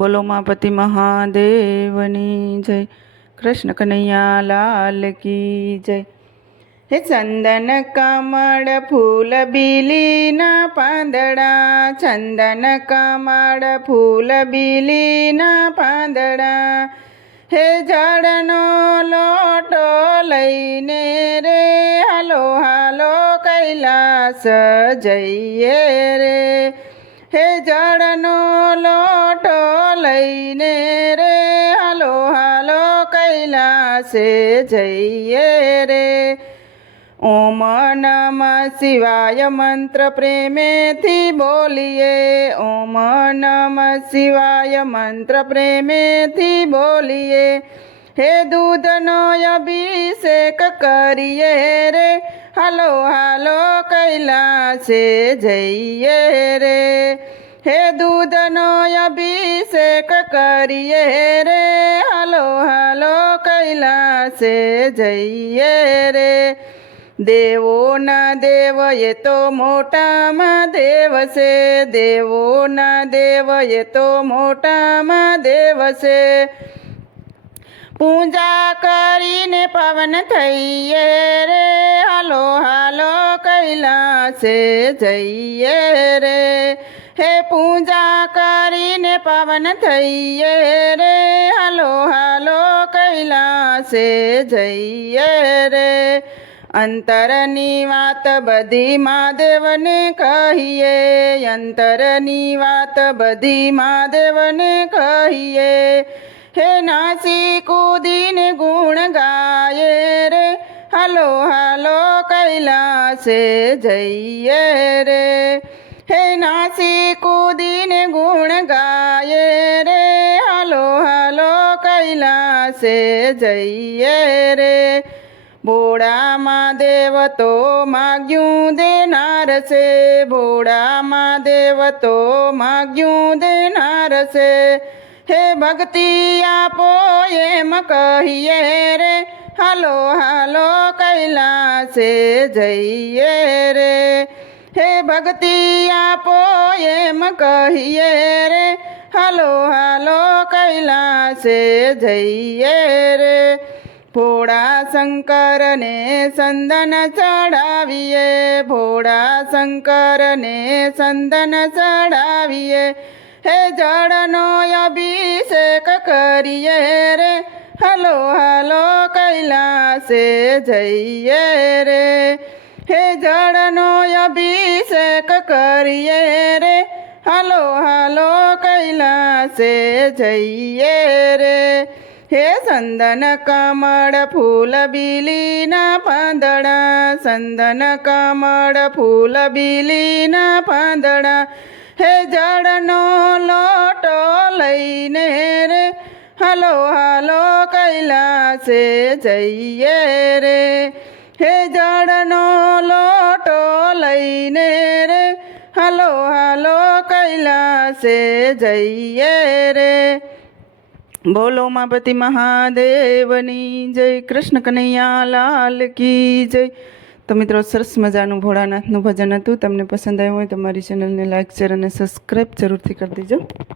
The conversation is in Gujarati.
બોલો માપતિ મહાદેવની જય. કૃષ્ણ કનૈયા લાલ કી જય. હે ચંદન કમળ ફૂલ બીલીના પાંદડા, ચંદન કમળ ફૂલ બીલીના પાંદડા, હે જળનો લોટો લઈને રે હાલો હાલો કૈલાસ જઈએ રે, હે જળનો લોટો લઈને રે હાલો હાલો કૈલાસે જઈએ રે. ઓમ નમઃ શિવાય મંત્ર પ્રેમેથી બોલીએ, ઓમ નમઃ શિવાય મંત્ર પ્રેમેથી બોલીએ, હે દૂધનો અભિષેક કરીએ રે હાલો હાલો કૈલાસે જઈએ રે, હે દૂધનો અભિષેક કરીએ રે હાલો હાલો કૈલાસે જઈએ રે. દેવોના દેવ એ તો મોટામાં દેવ છે, દેવોના દેવ એ તો મોટામાં દેવ છે, પૂજા કરીને પાવન થઈએ રે હાલો હાલો કૈલાસે જઈએ રે, હે પૂજા કરીને પાવન થઈએ રે હાલો હાલો કૈલાસે જઈએ રે. અંતરની વાત બધી મહાદેવને કહીએ, અંતરની વાત બધી મહાદેવને કહીએ, હે નાસી કૂદીને ગુણ ગાયે રે હાલો હાલો કૈલાસે જઈએ રે, હે નાસી કૂદીને ગુણ ગાયે રે હાલો હાલો કૈલાસે જઈએ રે. ભોળા મહાદેવ તો માગ્યું દેનાર છે, ભોળા મહાદેવ તો માગ્યું દેનાર છે, હે ભક્તિ આપો એમ કહીએ રે હાલો હાલો કૈલાસે જઈએ રે, હે ભક્તિ આપો એમ કહીએ રે હાલો હાલો કૈલાસે જઈએ રે. ભોળા શંકરને ચંદન ચડાવીએ, ભોળા શંકરને ચંદન ચડાવીએ, હે જળનો અભિષેક કરીએ રે હાલો હાલો કૈલાસે જઈએ રે, હે જળનો અભિષેક કરીએ રે હાલો હાલો કૈલાસે જઈએ રે. હે ચંદન કમળ ફૂલ બીલીના પાંદડા, ચંદન કમળ ફૂલ બીલીના પાંદડા, હે જળનો લોટો લઈને રે હાલો હાલો કૈલાસે જઈએ રે, હે જળનો લોટો લઈને રે હાલો હાલો કૈલાસે જઈએ રે. બોલો માપતિ મહાદેવની જય. કૃષ્ણ કનૈયા લાલ કી જય. તો મિત્રો, સરસ મજાનું ભોળાનાથનું ભજન હતું. તમને પસંદ આવ્યું હોય તો મારી ચેનલને લાઈક શેર અને સબસ્ક્રાઈબ જરૂરથી કરી દેજો.